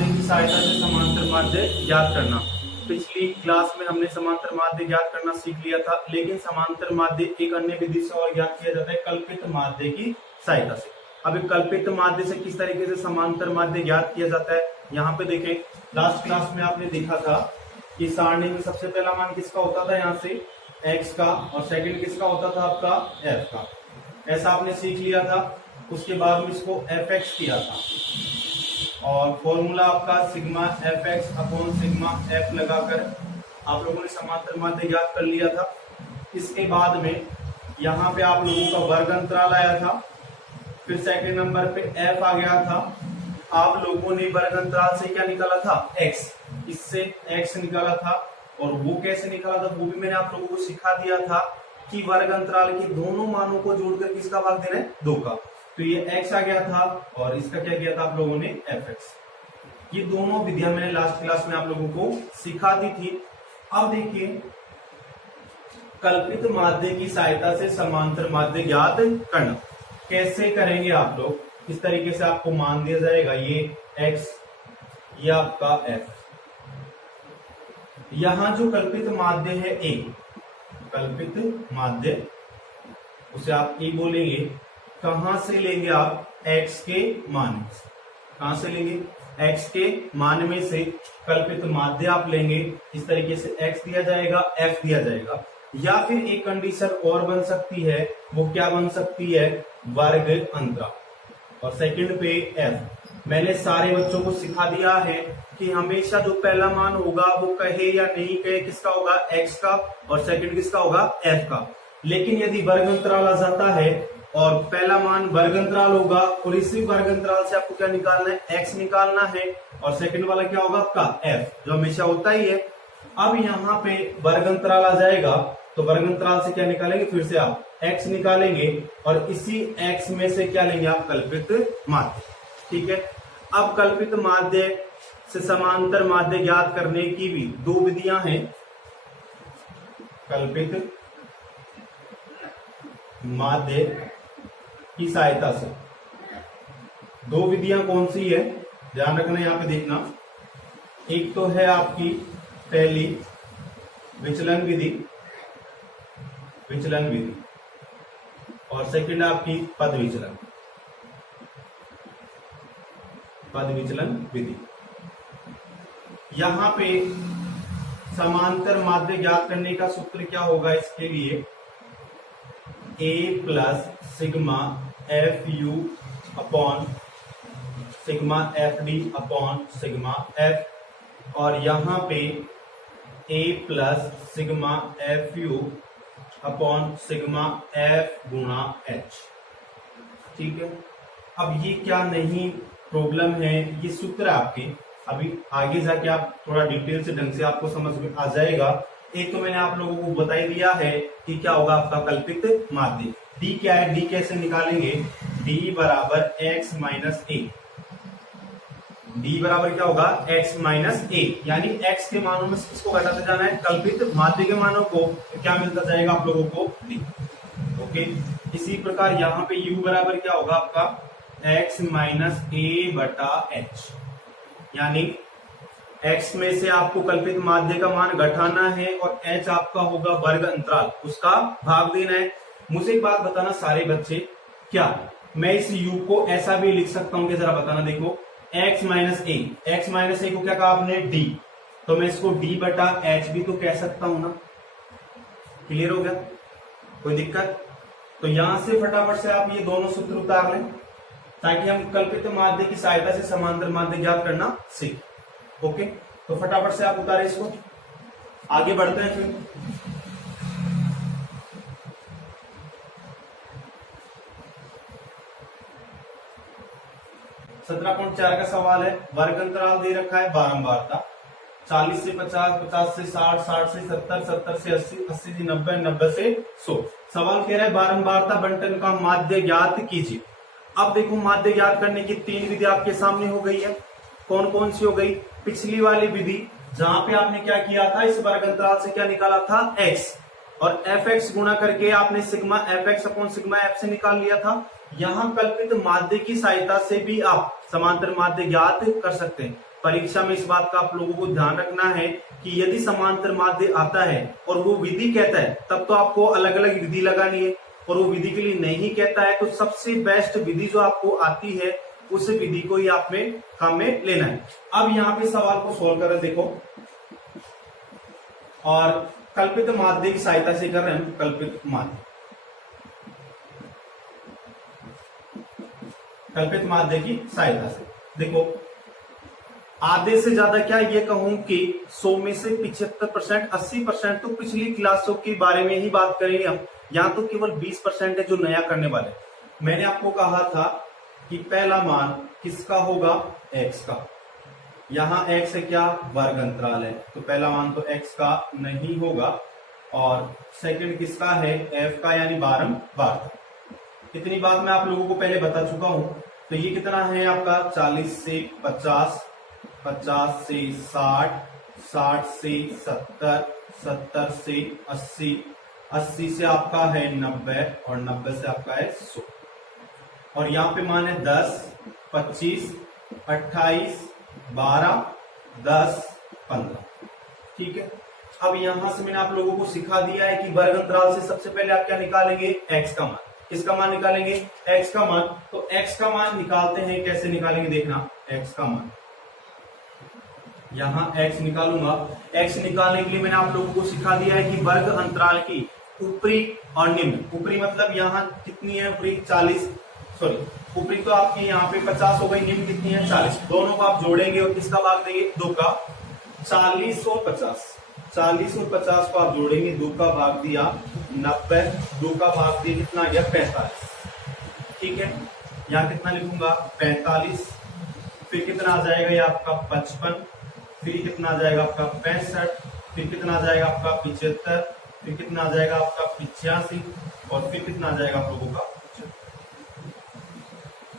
माध्य की सहायता से समांतर माध्य ज्ञात करना। पिछली क्लास में हमने समांतर माध्य ज्ञात करना सीख लिया था, लेकिन समांतर माध्य एक अन्य विधि से और ज्ञात किया जाता है, कल्पित माध्य की सहायता से। अब कल्पित माध्य से किस तरीके से समांतर माध्य ज्ञात किया जाता है, यहाँ पे देखें। लास्ट क्लास में आपने देखा था कि सारणी में सबसे पहला मान किसका होता था, यहाँ से x का, और सेकंड किसका होता था आपका f का। ऐसा आपने सीख लिया था। उसके बाद में इसको fx किया था और फॉर्मूला आपका sigma fx upon sigma f लगाकर आप लोगों ने समांतर माध्य ज्ञात कर लिया था। इसके बाद में यहाँ पे आप लोगों का वर्ग अंतराल आया था, फिर सेकंड नंबर पे f आ गया था। आप लोगों ने वर्ग अंतराल से क्या निकाला था, x, इससे x निकाला था, और वो कैसे निकाला था वो भी मैंने आप लोगों को सिखा दिया था कि वर्ग अंतराल के दोनों मानों को जोड़कर किसका भाग देना है, 2 का। तो ये x आ गया था और इसका क्या किया था आप लोगों ने, fx। ये दोनों विधियां मैंने लास्ट क्लास में आप लोगों को सिखा दी थी। अब देखिए, कल्पित माध्य की सहायता से समांतर माध्य ज्ञात करना कैसे करेंगे आप लोग। इस तरीके से आपको मान दिया जाएगा, ये x, ये आपका f। यहां जो कल्पित माध्य है a, कल्पित माध्य उसे आप a बोलेंगे। कहां से लेंगे आप, x के मान में से। कहां से लेंगे, x के मान में से कल्पित माध्य आप लेंगे। इस तरीके से x दिया जाएगा, f दिया जाएगा। या फिर एक कंडीशन और बन सकती है, वो क्या बन सकती है, वर्ग अंतराल, और सेकंड पे f। मैंने सारे बच्चों को सिखा दिया है कि हमेशा जो पहला मान होगा वो कहे या नहीं कहे किसका होगा, x का, और सेकंड किसका होगा, f का। लेकिन यदि वर्ग अंतराल आ जाता है और पहला मान वर्ग अंतराल होगा और इसी वर्ग अंतराल से आपको क्या निकालना है, x निकालना है, और सेकंड वाला क्या होगा आपका f, जो हमेशा होता ही है। अब यहाँ पे वर्ग अंतराल आ जाएगा तो वर्ग अंतराल से क्या निकालेंगे, फिर से आप x निकालेंगे, और इसी x में से क्या लेंगे आप, कल्पित माध्य। ठीक है। अब कल्पित माध्य से समांतर माध्य ज्ञात करने की भी 2 विधियां हैं। कल्पित माध्य की सहायता से 2 विधियां कौन सी है, ध्यान रखना, यहां पे देखना। एक तो है आपकी पहली विचलन विधि, विचलन विधि, और सेकंड आपकी पद विचलन, पद विचलन विधि। यहां पे समांतर माध्य ज्ञात करने का सूत्र क्या होगा, इसके लिए a plus sigma F you upon sigma F D upon sigma F, और यहां पे a plus sigma F you upon sigma F गुणा एच। ठीक है। अब ये क्या नहीं प्रॉब्लम है, ये सूत्र आपके अभी आगे जाके आप थोड़ा डिटेल से ढंग से आपको समझ में आ जाएगा। एक तो मैंने आप लोगों को बता ही दिया है कि क्या होगा आपका कल्पित माध्य। d क्या है, d कैसे निकालेंगे, d बराबर x माइनस ए। d बराबर क्या होगा, x माइनस ए, यानी x के मानों में इसको घटाते जाना है, कल्पित माध्य के मानों को, तो क्या मिलता जाएगा आप लोगों को, d। ओके। इसी प्रकार यहाँ पे u बराबर क्या होगा आपका, x माइनस ए बटा एच, यानी x में से आपको कल्पित माध्य का मान घटाना है और h आपका होगा वर्ग अंतराल, उसका भाग देना है। मुझे एक बात बताना सारे बच्चे, क्या मैं इस u को ऐसा भी लिख सकता हूं, जरा बताना। देखो, x माइनस ए, x माइनस ए को क्या कहा आपने, d, तो मैं इसको d बटा h भी तो कह सकता हूं ना। क्लियर हो गया, कोई दिक्कत? तो यहां से फटाफट से आप ये दोनों सूत्र उतार लें ताकि हम कल्पित माध्य की सहायता से समांतर माध्य ज्ञात करना सीख। ओके, तो फटाफट से आप उतारे इसको, आगे बढ़ते हैं। फिर 17.4 का सवाल है, वर्ग अंतराल दे रखा है बारंबारता 40 से 50, 50 से 60, 60 से 70, 70 से 80, 80 से 90, 90 से 100। सवाल कह रहा है बारंबारता बंटन का माध्य ज्ञात कीजिए। अब देखो, माध्य ज्ञात करने की 3 विधि आपके सामने हो गई है। कौन कौन सी हो गई? पिछली वाली विधि जहां पे आपने क्या किया था, इस वर्ग अंतराल से क्या निकाला था, x, और fx गुणा करके आपने sigma fx upon sigma f से निकाल लिया था। यहां कल्पित माध्य की सहायता से भी आप समांतर माध्य ज्ञात कर सकते हैं। परीक्षा में इस बात का आप लोगों को ध्यान रखना है कि यदि समांतर माध्य आता है और वो विधि कहता है तब तो आपको अलग अलग विधि लगानी है, और वो विधि के लिए नहीं कहता है तो सबसे बेस्ट विधि जो आपको आती है उस विधि को ही आप में काम में लेना है। अब यहाँ पे सवाल को सोल्व कर देखो, और कल्पित माध्य की सहायता से कर रहे हैं। कल्पित माध्य की सहायता से देखो, आधे से ज्यादा क्या ये कहूं कि 100 में से 75%, 80% तो पिछली क्लासों के बारे में ही बात करेंगे हम। यहाँ तो केवल 20% है जो नया करने वाले। मैंने आपको कहा था कि पहला मान किसका होगा, x का। यहाँ x है क्या, वर्ग अंतराल है, तो पहला मान तो x का नहीं होगा। और सेकंड किसका है, f का, यानी बारंबार। इतनी बात मैं आप लोगों को पहले बता चुका हूं। तो ये कितना है आपका, 40 से 50, 50 से 60, 60 से 70, 70 से 80, 80 से आपका है 90, और 90 से आपका है 100। और यहाँ पे मान है 10, 25, 28, 12, 10, 15। ठीक है। अब यहां से मैंने आप लोगों को सिखा दिया है कि वर्ग अंतराल से सबसे पहले आप क्या निकालेंगे, x का मान। किसका मान निकालेंगे, x का मान। तो x का मान निकालते हैं, कैसे निकालेंगे देखना। x का मान, यहां x निकालूंगा। x निकालने के लिए मैंने आप लोगों को सिखा दिया है कि वर्ग अंतराल की ऊपरी और निम्न। ऊपरी मतलब यहाँ कितनी है, ऊपरी 40, सॉरी ऊपरी तो आपकी यहाँ पे 50 हो गई, निम्न कितनी है 40। दोनों को आप जोड़ेंगे और किसका भाग देंगे, 2 का। 40 और 50, 40 और 50 को आप जोड़ेंगे, 2 का भाग दिया 90, 2 का भाग दिया कितना आ गया 45। ठीक है, यहाँ कितना लिखूंगा 45, फिर कितना आ जाएगा ये आपका 55, फिर कितना आ जाएगा आपका 65, फिर कितना आ जाएगा आपका 75, फिर कितना आ जाएगा आपका 85, और फिर कितना आ जाएगा आप लोगों का।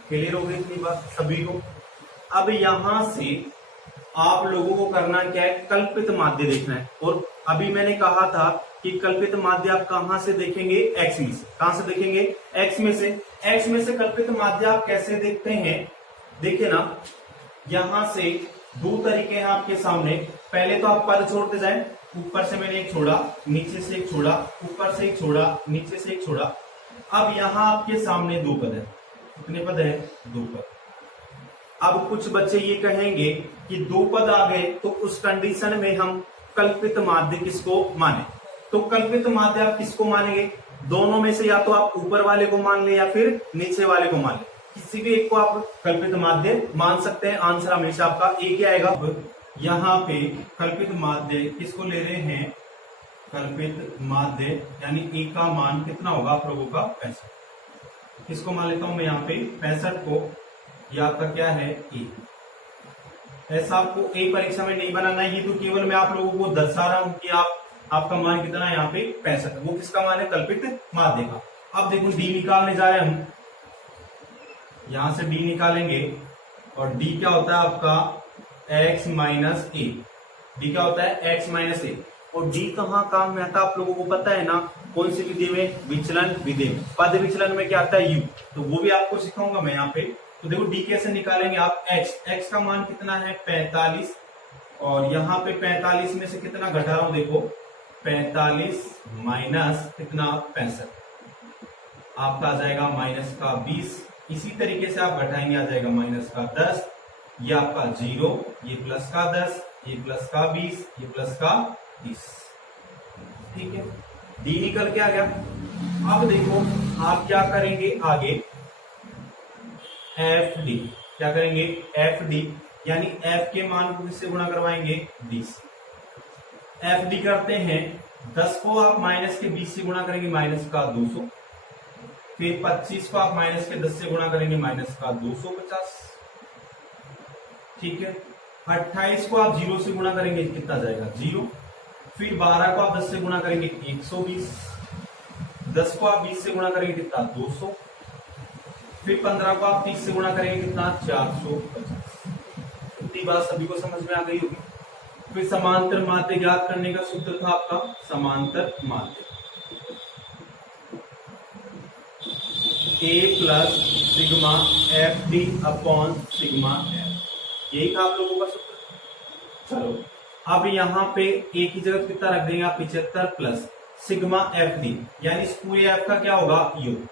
क्लियर हो गई इतनी बात सभी को। अब यहां से आप लोगों को करना क्या है, कल्पित माध्य देखना है। और अभी मैंने कहा था कि कल्पित माध्य आप कहां से देखेंगे, x में से। कहां से देखेंगे, x में से। x में से कल्पित माध्य आप कैसे देखते हैं, देखिए ना, यहां से 2 तरीके हैं आपके सामने। पहले तो आप पद छोड़ते जाएं, ऊपर से मैंने एक छोड़ा, नीचे से एक छोड़ा, ऊपर से एक छोड़ा, नीचे से एक छोड़ा। अब यहां आपके सामने 2 पद है। कितने पद है, 2 पद। अब कुछ बच्चे ये कहेंगे कि 2 पद आ गए तो उस कंडीशन में हम कल्पित माध्य किसको माने। तो कल्पित माध्य आप किसको मानेंगे, दोनों में से या तो आप ऊपर वाले को मान ले या फिर नीचे वाले को मान ले, किसी भी एक को आप कल्पित माध्य मान सकते हैं। आंसर हमेशा आपका एक ही आएगा। यहाँ पे कल्पित माध्य किसको ले रहे हैं, कल्पित माध्य यानी ए का मान कितना होगा आप लोगों का 65। किसको मान लेता हूं मैं यहाँ पे 65 को, ये आपका क्या है ए। ऐसा आपको ए परीक्षा में नहीं बनाना है, ये तो केवल मैं आप लोगों को दर्शा रहा हूं कि आपका मान कितना है यहाँ पे 65। वो किसका मान है, कल्पित माध्य का। अब देखो डी निकालने जा रहे हैं हम, यहां से डी निकालेंगे, और डी क्या होता है आपका x माइनस ए। डी क्या होता है, x माइनस ए। और डी कहाँ काम में आता है आप लोगों को पता है ना, कौन सी विधि में, विचलन विधि में। पद विचलन में क्या आता है, u। तो वो भी आपको सिखाऊंगा मैं यहाँ पे। तो देखो डी कैसे निकालेंगे आप, x का मान कितना है 45, और यहाँ पे 45 में से कितना घटा रहा हूं देखो, 45 माइनस कितना 65, आपका आ जाएगा माइनस का 20। इसी तरीके से आप घटाएंगे, आ जाएगा माइनस का 10, ये आपका 0, ये प्लस का 10, ये प्लस का 20, ये प्लस का 20। ठीक है, डी निकल के आ गया। अब देखो आप क्या करेंगे आगे, एफ डी। क्या करेंगे, एफ डी, यानी एफ के मान को किससे गुणा करवाएंगे, डी से। एफ डी करते हैं, 10 को आप माइनस के 20 से गुणा करेंगे, माइनस का 200। फिर 25 को आप माइनस के 10 से गुणा करेंगे, माइनस का 250। ठीक है, 28 को आप 0 से गुणा करेंगे, कितना जाएगा 0। फिर 12 को आप 10 से गुणा करेंगे 120, 10 को आप 20 से गुणा करेंगे कितना 200, फिर 15 को आप 30 से गुणा करेंगे कितना 450। इतनी बात सभी को समझ में आ गई होगी। फिर समांतर माध्य ज्ञात करने का सूत्र था आपका समांतर माध्य, a plus sigma F D upon sigma F. यही था आप लोगों का सूत्र। चलो अब यहाँ पे एक ही जगह कितना रख देंगे आप 75 प्लस सिग्मा एफ डी, यानी इस पूरे एफ का क्या होगा योग,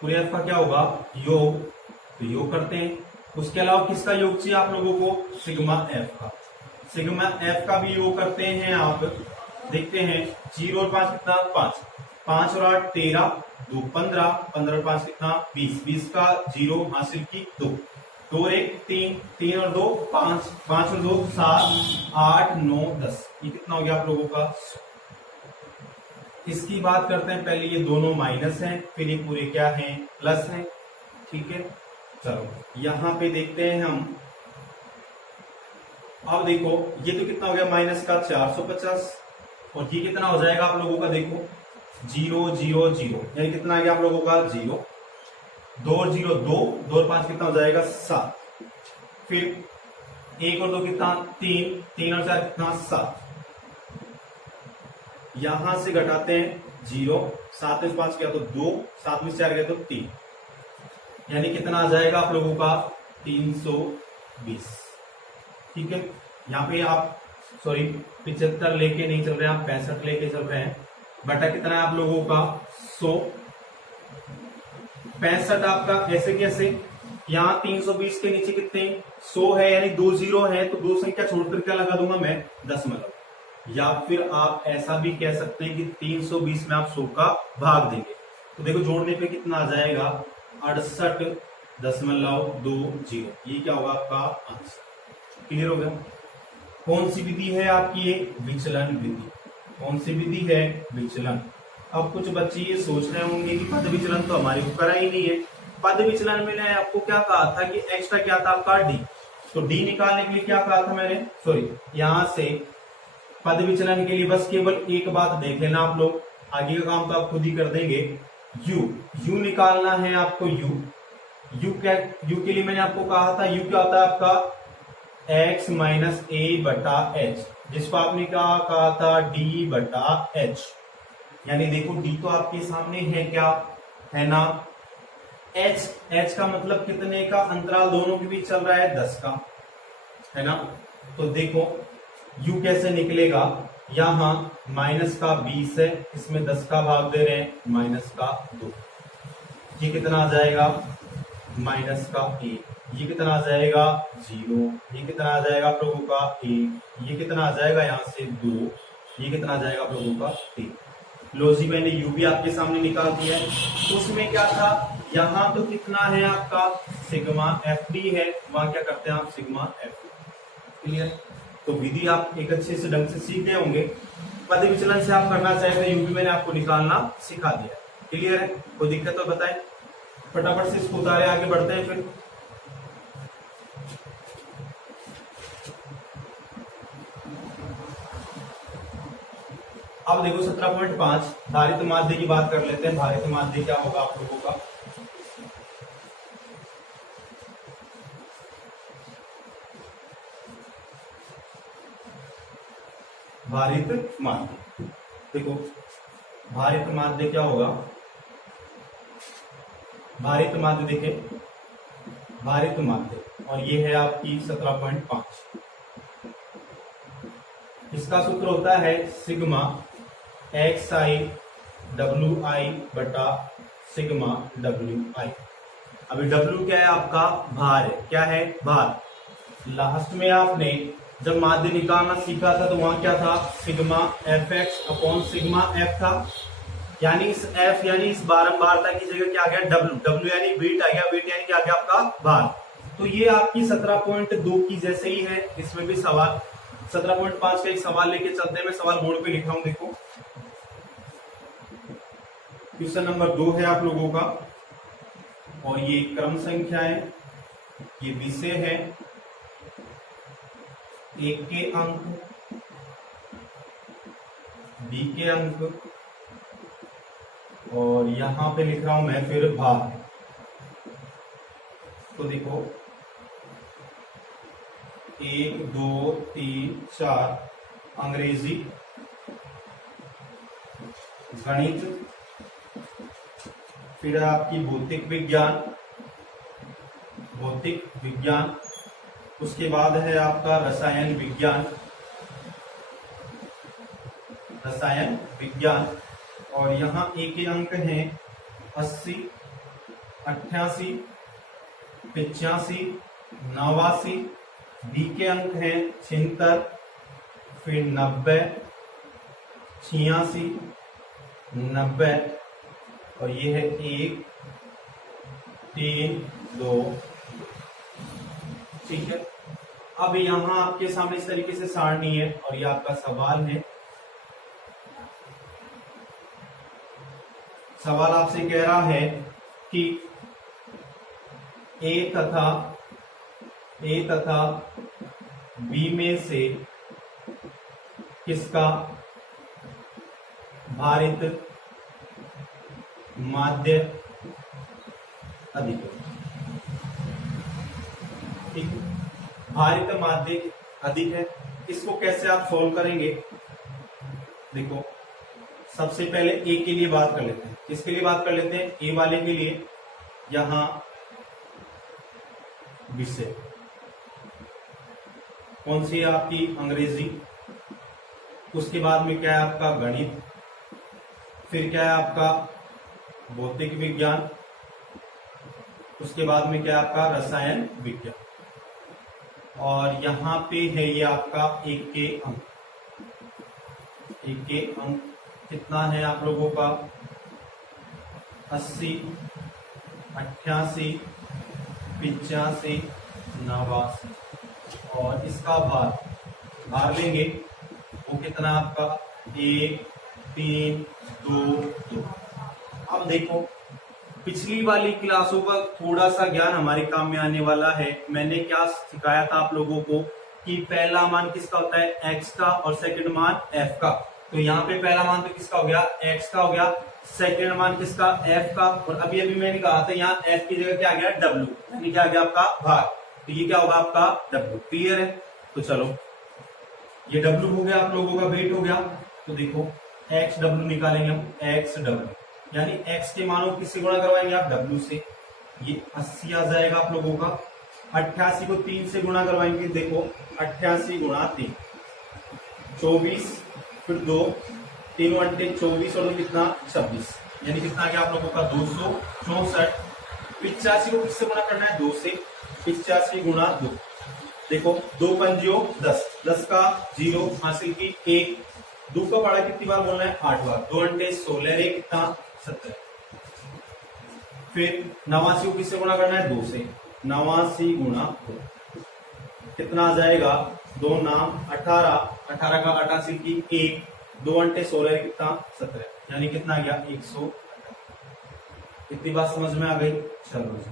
पूरे एफ का क्या होगा योग, तो योग करते हैं। उसके अलावा किसका योग चाहिए आप लोगों को, सिग्मा एफ का, सिग्मा एफ का भी योग करते हैं आप, देखते हैं 0 और 5 कितना 5, 5 और 8 13, 2 15, 15 और 5 कितना 20, 20 का 0 हासिल की 2, 2 और 1 3, 3 और 2 5, 5 और 2 7, 8 9 10, ये कितना हो गया आप लोगों का। इसकी बात करते हैं, पहले ये दोनों माइनस हैं, फिर ये पूरे क्या हैं प्लस हैं, ठीक है। चलो यहां पे देखते हैं हम, अब देखो ये तो कितना हो गया माइनस का 450, और ये कितना हो जाएगा आप लोगों का, देखो 0 0 0, यानी कितना आ गया आप लोगों का 0, 2 और 0 2, 2 और 5 कितना हो जाएगा 7, फिर 1 और 2 कितना 3, 3 और 4 कितना 7, यहां से घटाते हैं 0, 7 में 5 गया तो 2, 7 में 4 गया तो 3, यानी कितना आ जाएगा आप लोगों का 320, ठीक है। यहाँ पे आप सॉरी 75 लेके नहीं चल रहे हैं, आप 65 लेके चल रहे हैं, बटा कितना है आप लोगों का 100, 65 आपका ऐसे कैसे, यहाँ 320 के नीचे कितने 100 है, यानी 2 0 है, तो 2 संख्या छोड़कर क्या लगा दूंगा मैं दशमलव, या फिर आप ऐसा भी कह सकते हैं कि 320 में आप 100 का भाग देंगे, तो देखो जोड़ने पे कितना आ जाएगा 68.20, ये क्या होगा आपका आंसर। क्लियर हो गया। कौन सी विधि है आपकी, ये विचलन विधि, कौन सी विधि है विचलन। अब कुछ बच्चे ये सोच रहे होंगे कि पद विचलन तो हमारे को करा ही नहीं है, पद विचलन में मैंने आपको क्या कहा था कि एक्स्ट्रा क्या था आपका डी, तो डी निकालने के लिए क्या कहा था मैंने, सॉरी यहां से पद विचलन के लिए बस केवल एक बात देख लेना आप लोग, आगे का काम तो आप खुद ही कर देंगे। यू निकालना है आपको, यू के लिए मैंने आपको कहा था यू क्या होता है आपका x माइनस ए बटा एच, जिसको आपने कहा था डी बटा एच, यानी देखो डी तो आपके सामने है क्या है ना, एच का मतलब कितने का अंतराल दोनों के बीच चल रहा है 10 का, है ना। तो देखो u कैसे निकलेगा, यहां माइनस का 20 है, इसमें 10 का भाग दे रहे हैं माइनस का 2, ये कितना आ जाएगा माइनस का 1, ये कितना आ जाएगा 0, ये कितना आ जाएगा आप लोगों का 1, ये कितना आ जाएगा यहाँ से 2, ये कितना आ जाएगा आप लोगों का 3। लो जी मैंने u भी आपके सामने निकाल दिया है, उसमें क्या था यहाँ तो कितना है आपका सिग्मा एफ डी है, वहां क्या करते हैं आप सिग्मा एफ डी। क्लियर, तो विधि आप एक अच्छे से ढंग से सीख गए होंगे, पद विचलन से आप करना चाहे तो यू भी मैंने आपको निकालना सिखा दिया। क्लियर है, कोई दिक्कत तो बताएं, फटाफट से इसको उतारे आगे बढ़ते हैं फिर। अब देखो 17.5 भारित माध्य की बात कर लेते हैं। भारित माध्य क्या होगा आप लोगों का, भारित माध्य, देखो भारित माध्य क्या होगा, भारित माध्य देखे भारित माध्य, और ये है आपकी 17.5, इसका सूत्र होता है sigma x I W I बटा सिग्मा डब्ल्यू आई। अभी डब्ल्यू क्या है आपका भार है, क्या है भार। लास्ट में आपने जब माध्य निकालना सीखा था तो वहां क्या था sigma F x upon sigma F था, यानी इस एफ यानी इस बारंबारता की जगह क्या आ गया डब्ल्यू, डब्ल्यू यानी वेट आ गया, वेट यानी क्या आ गया आपका भार। तो ये आपकी 17.2 की जैसे ही है, इसमें भी सवाल 17.5 का एक सवाल लेके चलते हैं, मैं सवाल बोर्ड पे लिखा हूं, देखो क्वेश्चन नंबर 2 है आप लोगों का, और ये क्रम संख्या है, ये विषय है, एक के अंक, बी के अंक, और यहां पे लिख रहा हूं मैं फिर भाग। तो देखो 1 2 3 4 अंग्रेजी, गणित, फिर आपकी भौतिक विज्ञान, उसके बाद है आपका रसायन विज्ञान, रसायन विज्ञान, और यहाँ ए के अंक हैं 80, 88, 85, 89, बी के अंक हैं 76, फिर 90, 86, 90, और ये है 1, 3, 2। ठीक है, अब यहां आपके सामने इस तरीके से सारणी है और ये आपका सवाल है। सवाल आपसे कह रहा है कि ए तथा बी में से किसका भारित माध्य अधिक है। ठीक है, भारित माध्य अधिक है। इसको कैसे आप सोल्व करेंगे? देखो, सबसे पहले ए के लिए बात कर लेते हैं। किसके लिए बात कर लेते हैं? ए वाले के लिए। यहां विषय कौन सी है आपकी? अंग्रेजी। उसके बाद में क्या है आपका? गणित। फिर क्या है आपका? भौतिक विज्ञान। उसके बाद में क्या है आपका? रसायन विज्ञान। और यहां पे है ये आपका एक के अंक। एक के अंक कितना है आप लोगों का? 80, 88, 85, 89, और इसका भार लेंगे वो कितना आपका? 1, 3, 2, 2। अब देखो, पिछली वाली क्लासों का थोड़ा सा ज्ञान हमारे काम में आने वाला है। मैंने क्या सिखाया था आप लोगों को कि पहला मान किसका होता है? x का, और सेकंड मान f का। तो यहाँ पे पहला मान तो किसका हो गया? x का हो गया। सेकंड मान किसका? f का। और अभी अभी मैंने कहा था यहाँ f की जगह क्या आ गया? w, यानी क्या आ गया आपका? भार। तो ये क्या होगा आपका? w। क्लियर है? तो चलो, ये w हो गया आप लोगों का, वेट हो गया। तो देखो, x w निकालेंगे हम, x w, यानी x के मानों किससे गुणा करवाएंगे आप? w से। ये 80 आ जाएगा आप लोगों का। 88 को 3 से गुणा करवाएंगे। देखो, 88 गुणा 3, 24, फिर 2, 3 घंटे 24, और कितना? 26, यानी कितना आ गया आप लोगों का? 264। 85 को किससे गुणा करना है? 2 से। 85 गुणा 2, देखो 2 पंजियों 10, 10 का 0 हासिल की 1। 2 का पढ़ा कितनी बार बोलना है? 8 बार। 2 घंटे 16, कितना? 70। फिर 89 को किससे गुणा करना है? 2 से। 89 गुणा 2 कितना आ जाएगा? 2 नाम 18, 18 का 8 हासिल की 1। 2 घंटे 16, कितना? 17, यानी कितना आ गया? 100। इतनी बात समझ में आ गई? चलो जी,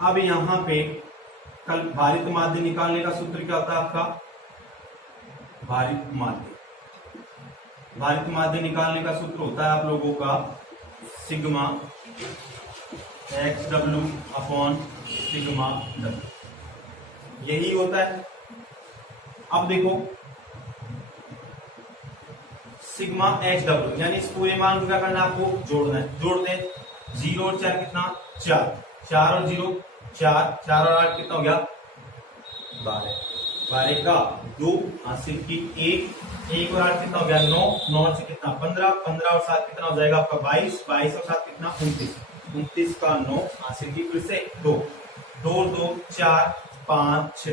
अब यहां पे कल भारित माध्य निकालने का सूत्र क्या होता है आपका? भारित माध्य निकालने का सूत्र होता है आप लोगों का sigma XW upon sigma W, यही होता है। अब देखो, सिग्मा XW, यानी इस पूरे मान को क्या करना है? आपको जोड़ना है। जोड़ दे, 0 और 4 कितना? 4, 4 और 0 4, 4 और 8 कितना हो गया? 12, 12 का 2 हासिल की 1, 1 और 8 कितना हो गया? 9, 9 से कितना? 15, 15 और 7 कितना हो जाएगा आपका? 22, 22 और 7 कितना? 29, 29 का 9 हासिल की फिर से 2, 2, 2, 4, 5, 6,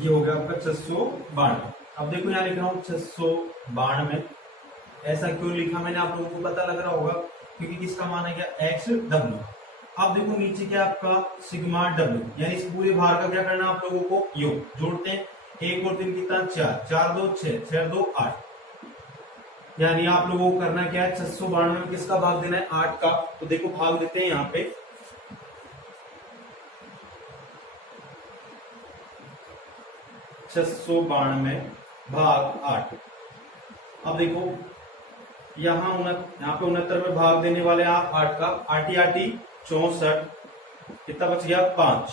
ये हो गया आपका 692। अब देखो यहाँ लिख रहा हूँ 692। ऐसा क्यों लिखा मैंने? आप लोगों को पता लग रहा होगा, क्योंकि किसका मान है? क्या? XW। अब देखो नीचे क्या आपका? सिग्मा W, यानी इस पूरे भार का क्या करना है आप लोगों को? योग। जोड़ते हैं, 1 और 3 कितना? 4, 4 2 6, 6 2 8, यानी आप लोगों को करना क्या है? 692 में किसका भाग देना है? 8 का। तो देखो भाग देते हैं यहाँ पे, 692 भाग 8। अब देखो यहाँ पे 69 में भाग देने वाले आप 8 का। 8 8 64, कितना बच गया? 5,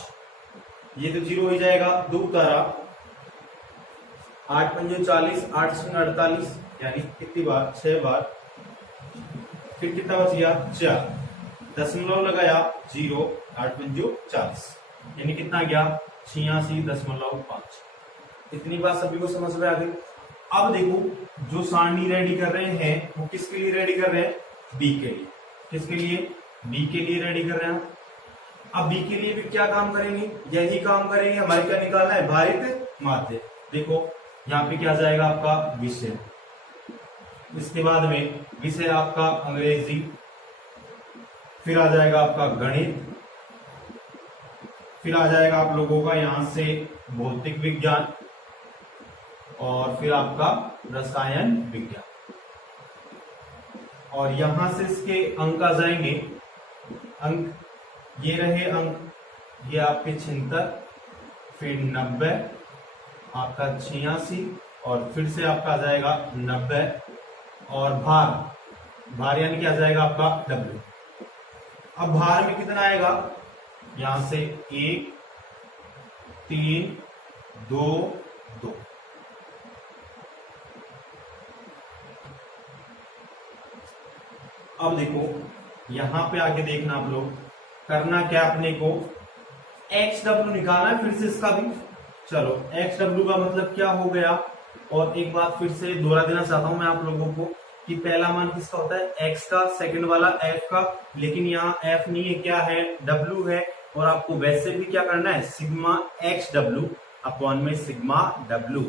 ये तो 0 हो जाएगा। 2 तारा 8 पंजो 40, 8 शून्य 48, यानी कितनी बार? 6 बार। फिर कितना बच गया? 4, दशमलव लगाया 0, 8 पंजो 40, यानी कितना गया? 86.5। इतनी बात सभी को समझ में आ गई। अब देखो जो सारणी रेडी कर रहे हैं वो किसके लिए रेडी कर रहे हैं? बी के लिए। किसके लिए? बी के लिए रेडी कर रहे हैं। अब बी के लिए भी क्या काम करेंगे? यही काम करेंगे। हमारे क्या निकालना है? भारित माध्य। देखो यहाँ पे क्या जाएगा आपका? विषय। इसके बाद में विषय आपका अंग्रेजी, फिर आ जाएगा आपका गणित, फिर आ जाएगा आप लोगों का यहां से भौतिक विज्ञान, और फिर आपका रसायन विज्ञान। और यहां से इसके अंक आ जाएंगे। अंक ये रहे अंक, ये आपके 76, फिर 90, आपका 86, और फिर से आपका आ जाएगा 90, और भार यानी क्या जाएगा आपका? W। अब भार में कितना आएगा? यहां से 1, 3, 2, 2। अब देखो यहां पे आके देखना आप लोग, करना क्या अपने को? XW निकालना है फिर से इसका भी। चलो XW का मतलब क्या हो गया? और एक बात फिर से दोहरा देना चाहता हूं मैं आप लोगों को कि पहला मान किसका होता है? X का, सेकंड वाला F का, लेकिन यहाँ F नहीं है, क्या है? W है। और आपको वैसे भी क्या करना है? सिग्मा XW अपॉन में सिग्मा W।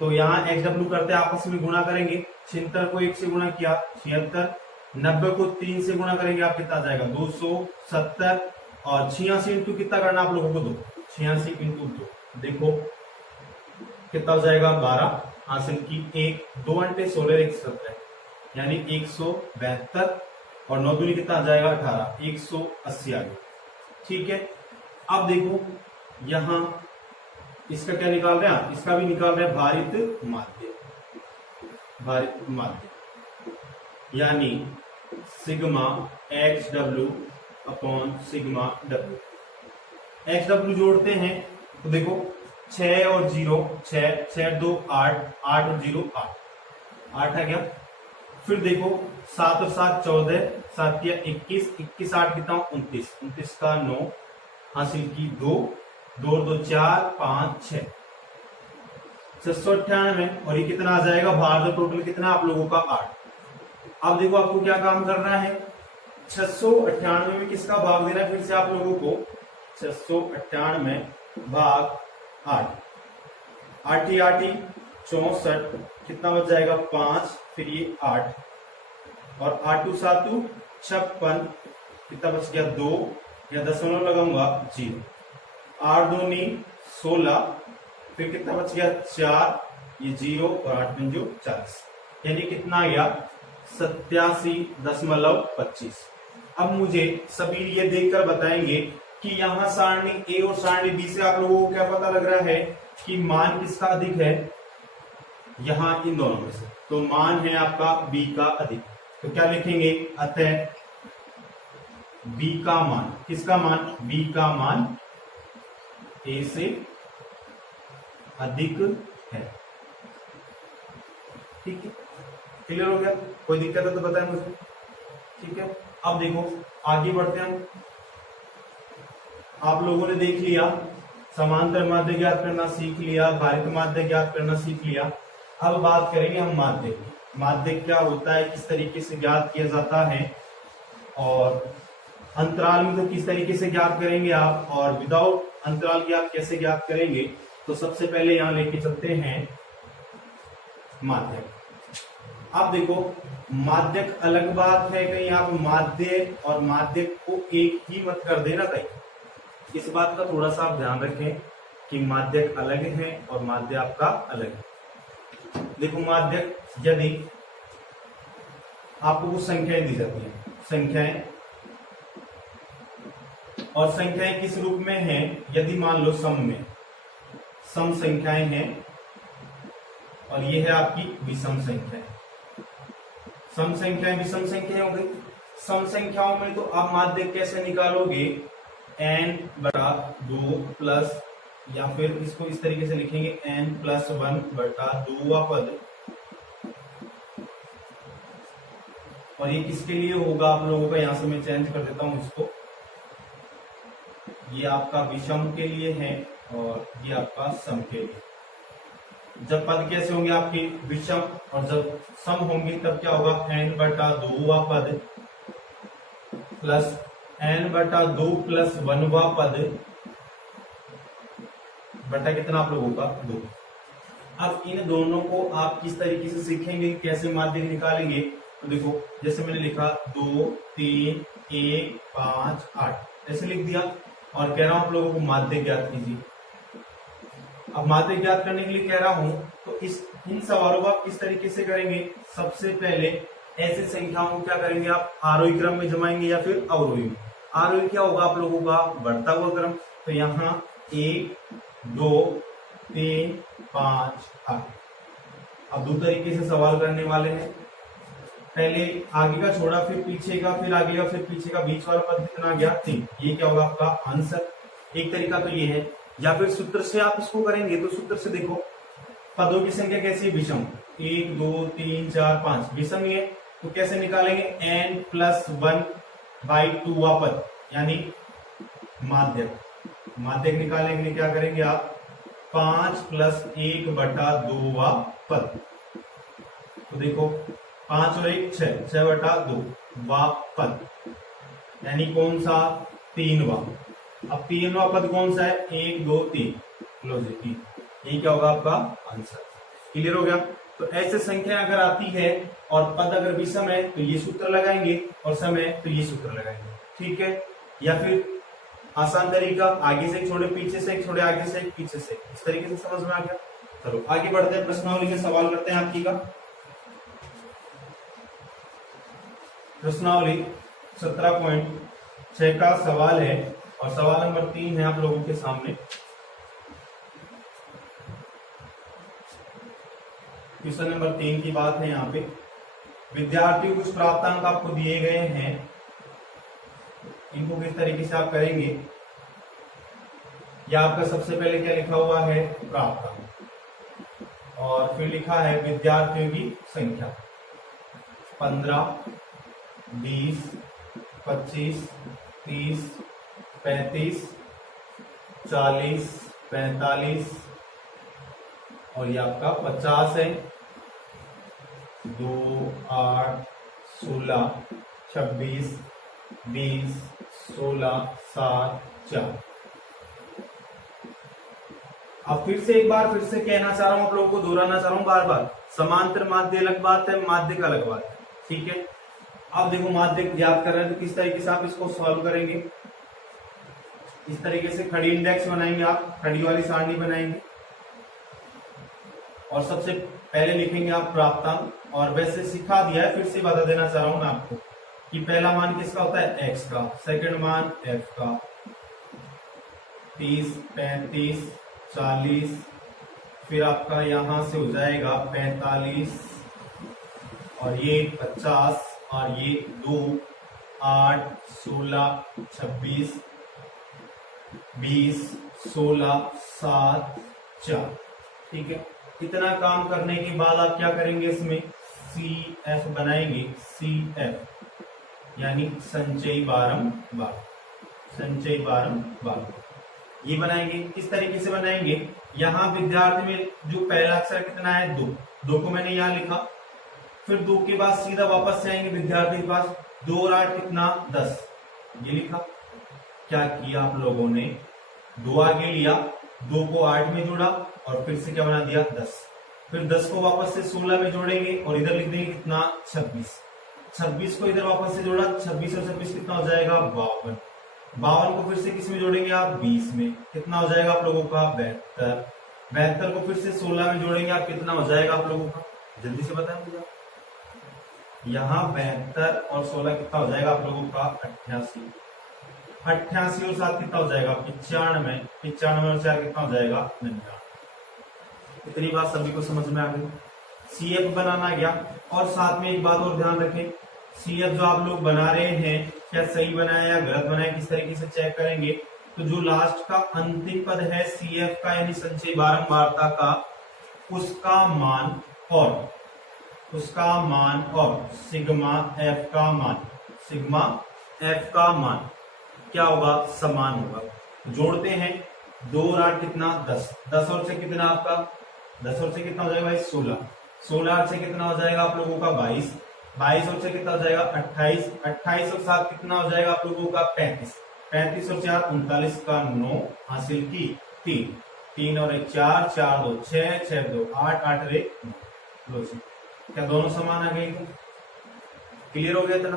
तो यहाँ XW करते आपस में गुणा करेंगे। 76 को 1 से गुणा किया 76, 90 को 3 से गुणा करेंगे आप कितना जाएगा? 270, और 86 इंटू कितना करना आप लोगों को? 2। 86 इंटू 2 देखो कितना हो जाएगा? 12 हासिल की 1, 2 अंटे 16, 1 17, यानी 172, और 9 दूनी कितना आ जाएगा? 18, 180 आ गया। ठीक है। अब देखो यहां इसका क्या निकाल रहे हैं? इसका भी निकाल रहे हैं भारित माध्य। भारित माध्य यानी sigma XW upon sigma W। XW जोड़ते हैं तो देखो 6 और 0, 6, 6 2 8, 8 और 0 8, 8 है क्या? फिर देखो 7 और 7 14, 7 या 21, 21 8 कितना? 29, 29 का 9 हासिल की 2, 2 2 4 5 6, 698। और ये कितना आ जाएगा? भार टोटल कितना आप लोगों का? 8। अब देखो आपको क्या काम करना है? 698 में किसका भाग देना है? फिर से आप लोगों को 698 भाग 8, 8 ही 8 ही 64, कितना बच जाएगा? 5, फिर ये 8, और 8 7 56, कितना बच गया? 2, या दशमलव लगाऊंगा 0, 8 2 16, फिर कितना बच गया? 4, ये 0, और 8 5 40, यानी कितना आ गया? 87.25। अब मुझे सभी ये देखकर बताएंगे कि यहाँ सारणी ए और सारणी बी से आप लोगों को क्या पता लग रहा है कि मान किसका अधिक है? यहाँ इन दोनों में से तो मान है आपका बी का अधिक। तो क्या लिखेंगे? अतः बी का मान, किसका मान? बी का मान ए से अधिक है। ठीक है, क्लियर हो गया? कोई दिक्कत है तो बताएं मुझे। ठीक है, अब देखो आगे बढ़ते हैं हम। आप लोगों ने देख लिया समांतर माध्य ज्ञात करना सीख लिया, भारित माध्य ज्ञात करना सीख लिया। अब बात करेंगे हम माध्य की। माध्य क्या होता है, किस तरीके से ज्ञात किया जाता है, और अंतराल में तो किस तरीके से ज्ञात करेंगे आप, और विदाउट अंतराल की आप कैसे ज्ञात करेंगे। तो सबसे पहले यहां लेके चलते हैं माध्यक। अब देखो माध्यक अलग बात है, कहीं आप माध्य और माध्यक को एक ही मत कर देना कहीं। इस बात का थोड़ा सा आप ध्यान रखें कि माध्यक अलग है और माध्य आपका अलग है। देखो माध्यक, यदि आपको कुछ संख्याएं दी जाती हैं, संख्याएं, और संख्याएं किस रूप में हैं, यदि मान लो सम में, सम संख्याएं हैं, और ये है आपकी विषम संख्याएं। सम संख्याएं विषम संख्याएं हो गई। सम संख्याओं में तो आप माध्य कैसे निकालोगे? n बटा 2 प्लस, या फिर इसको इस तरीके से लिखेंगे n प्लस 1 बटा 2वां पद। और ये किसके लिए होगा आप लोगों का? यहां से मैं चेंज कर देता हूं इसको, ये आपका विषम के लिए है, और ये आपका सम के लिए। जब पद कैसे होंगे आपके विषम और जब सम होंगे तब क्या होगा, n/2 पद प्लस n/2 प्लस 1 पद बटा कितना आप लोगों का 2। अब इन दोनों को आप किस तरीके से सीखेंगे, कैसे माध्य निकालेंगे, तो देखो जैसे मैंने लिखा 2 3 1 5 8 ऐसे लिख दिया और कह रहा हूं आप लोगों को माध्य ज्ञात कीजिए। अब माध्य ज्ञात करने के लिए कह रहा हूं तो इन सवालों को आप किस तरीके से करेंगे, सबसे पहले ऐसे संख्याओं को क्या करेंगे आप आरोही क्रम में जमाएंगे या फिर अवरोही में। आरोही क्या होगा आप लोगों का बढ़ता हुआ क्रम, तो यहाँ 1 2 3 5 8। अब दो तरीके से सवाल करने वाले हैं, पहले आगे का छोड़ा फिर पीछे का फिर आगे का फिर पीछे का, बीच वाला पद कितना गया 3, ये क्या होगा आपका आंसर। एक तरीका तो ये है, या फिर सूत्र से आप इसको करेंगे तो सूत्र से देखो पदों की संख्या कैसी है विषम, 1 2 3 4 5 विषम ही है, तो कैसे निकालेंगे n+1/2 पद यानी माध्यक। माध्यक निकालने के लिए क्या करेंगे आप 5 + 1/2 पद, तो देखो 5 और 1 6, 6/2 पद यानी कौन सा 3वां। अब 3वां पद कौन सा है 1 2 3, लो जी 3, ये क्या होगा आपका आंसर। क्लियर हो गया। तो ऐसे संख्या अगर आती है और पद अगर विषम है तो ये सूत्र लगाएंगे और सम है तो ये सूत्र लगाएंगे, ठीक है। या फिर आसान तरीका आगे से एक छोड़े पीछे से एक छोड़े आगे से एक पीछे से, इस तरीके से समझ में आ गया। चलो आगे बढ़ते हैं, प्रश्नावली में सवाल करते हैं आपकी का। प्रश्नावली 17.6 का सवाल है और सवाल नंबर 3 है आप लोगों के सामने। क्वेश्चन नंबर 3 की बात है यहाँ पे, विद्यार्थी कुछ प्राप्तांक आपको दिए गए हैं, इनको किस तरीके से आप करेंगे। या आपका सबसे पहले क्या लिखा हुआ है प्राप्तांक और फिर लिखा है विद्यार्थियों की संख्या 15 20 25 30 35 40 45 और ये आपका 50 है, 2 8 16 26 20 16 7 4। अब फिर से एक बार फिर से कहना चाह रहा हूं आप लोगों को, दोहराना चाह रहा हूं बार बार, समांतर माध्य अलग बात है, माध्यक अलग बात है, ठीक है। अब देखो माध्यक याद कर रहे हैं तो किस तरीके से आप इसको सॉल्व करेंगे, इस तरीके से खड़ी इंडेक्स बनाएंगे आप, खड़ी वाली सारणी बनाएंगे और सबसे पहले लिखेंगे आप प्राप्तांक। और वैसे सिखा दिया है, फिर से बता देना चाह रहा हूं मैं आपको कि पहला मान किसका होता है x का, सेकंड मान f का, 30 35 40, फिर आपका यहां से हो जाएगा 45 और ये 50 और ये 2 8 16 26 20 16 7 4, ठीक है। इतना काम करने के बाद आप क्या करेंगे, इसमें CF बनाएंगे, CF यानी संचयी बारंबार, संचयी बारंबार ये बनाएंगे। किस तरीके से बनाएंगे, यहाँ विद्यार्थी में जो पहला अक्षर कितना है 2, 2 को मैंने यहाँ लिखा, फिर 2 के बाद सीधा वापस से आएंगे विद्यार्थी के पास, 2 और 8 कितना 10, ये लिखा। क्या किया आप लोगों ने, 2 आगे लिया, 2 को 8 में जोड़ा और फिर से क्या बना दिया 10, फिर 10 को वापस से 16 में जोड़ेंगे और इधर लिख देंगे कितना 26, 26 को इधर वापस से जोड़ा, 26 और 26 कितना हो जाएगा 52, 52 को फिर से किस में जोड़ेंगे आप 20 में, कितना हो जाएगा आप लोगों का 72, 72 को फिर से 16 में जोड़ेंगे आप, कितना हो जाएगा आप लोगों का, जल्दी से बताएं मुझे। यहाँ 72 और 16 कितना हो जाएगा आप लोगों का 88, 88 और 7 कितना हो जाएगा 95, 95 और 4 कितना हो जाएगा 99। इतनी बात सभी को समझ में आ गई। CF बनाना गया और साथ में एक बात और ध्यान रखें, CF जो आप लोग बना रहे हैं क्या सही बनाया या गलत बनाया, किस तरीके से चेक करेंगे, तो जो लास्ट का अंतिम पद है CF का यानी संचयी बारंबारता का, उसका मान और सिग्मा F का मान, सिग्मा F का मान क्या होगा, समान होगा। जोड़ते हैं 2 और 8 कितना 10, 10 और 6 कितना आपका 10 और 6 कितना हो जाएगा भाई 16, 16 और 6 कितना हो जाएगा आप लोगों का 22, 22 और 6 कितना हो जाएगा 28, 28 और 7 कितना हो जाएगा आप लोगों का 35, 35 और 4 39 का 9 हासिल की 3, 3 और 1 4, 4 2 6, 6 2 8, 8 रे 9। क्या दोनों समान आ गए? क्लियर हो गया था ना?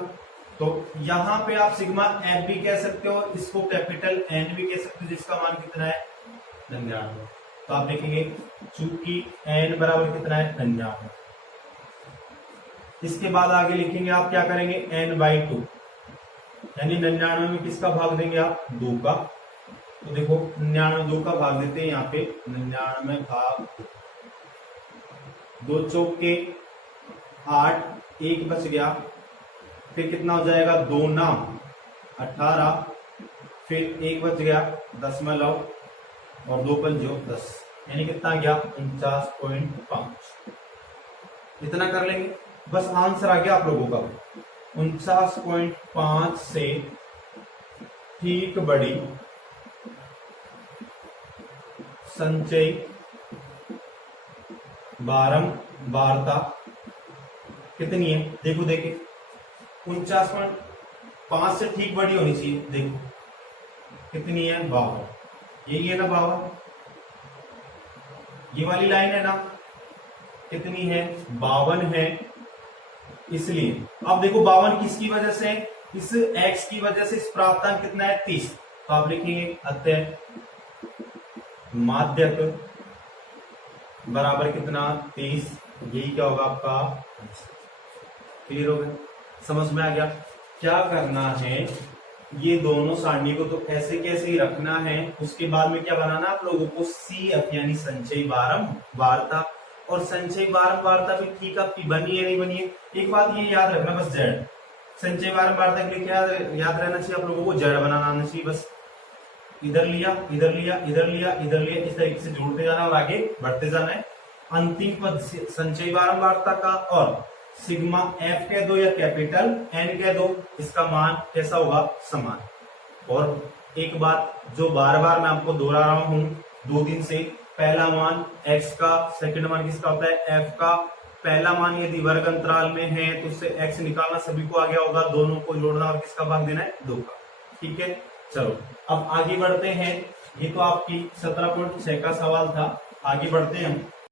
तो यहां पे आप सिग्मा एफ भी कह सकते हो, इसको कैपिटल एन भी कह सकते हो, जिसका मान कितना है 99। तो आप देखेंगे चूंकि एन बराबर कितना है 99, इसके बाद आगे लिखेंगे आप क्या करेंगे n/2, यानी 99 में किसका भाग देंगे आप 2 का। तो देखो 99 2 का भाग देते हैं यहाँ पे 99 भाग 2 चौके 8, 1 बच गया, फिर कितना हो जाएगा 2 नाम 18, फिर 1 बच गया 0.5 और 2 पंजो 10, यानी कितना गया 49.5। इतना कर लेंगे, बस आंसर आ गया आप लोगों का 49.5 से ठीक बड़ी संचयी बारंबारता कितनी है। देखो देखे 49.5 से ठीक बड़ी होनी चाहिए, देखो कितनी है 52, यही है ना 52, ये वाली लाइन है ना, कितनी है 52 है। इसलिए अब देखो 52 किसकी वजह से, इस x की वजह से, इस प्राप्तांक कितना है 30, तो आप लिखेंगे अतः माध्यक बराबर कितना 30, यही क्या होगा आपका। क्लियर हो गया, समझ में आ गया क्या करना है। ये दोनों सारणी को तो ऐसे कैसे ही रखना है, उसके बाद में क्या बनाना आप लोगों को CF यानी संचयी बारंबारता, और संचयी बारंबारता भी ठीक आपकी बनी है नहीं बनी है। एक बात ये याद रखना बस Z, संचयी बारंबारता के लिए क्या याद रहना चाहिए आप लोगों को, Z बनाना आना चाहिए। बस इधर लिया इधर लिया इधर लिया इधर लिया, इस तरीके से जोड़ते जाना और आगे बढ़ते जाना है। अंतिम पद संचयी बारंबारता का और सिग्मा एफ कह दो या कैपिटल एन कह दो, इसका मान कैसा होगा समान। और एक बात जो बार बार मैं आपको दोहरा रहा हूं 2 दिन से, पहला मान x का, सेकंड मान किसका होता है f का। पहला मान यदि वर्ग अंतराल में है तो उससे x निकालना सभी को आ गया होगा, दोनों को जोड़ना और किसका भाग देना है 2 का। ठीक है, चलो अब आगे बढ़ते हैं। ये तो आपकी 17.6 का सवाल था, आगे बढ़ते हैं हम।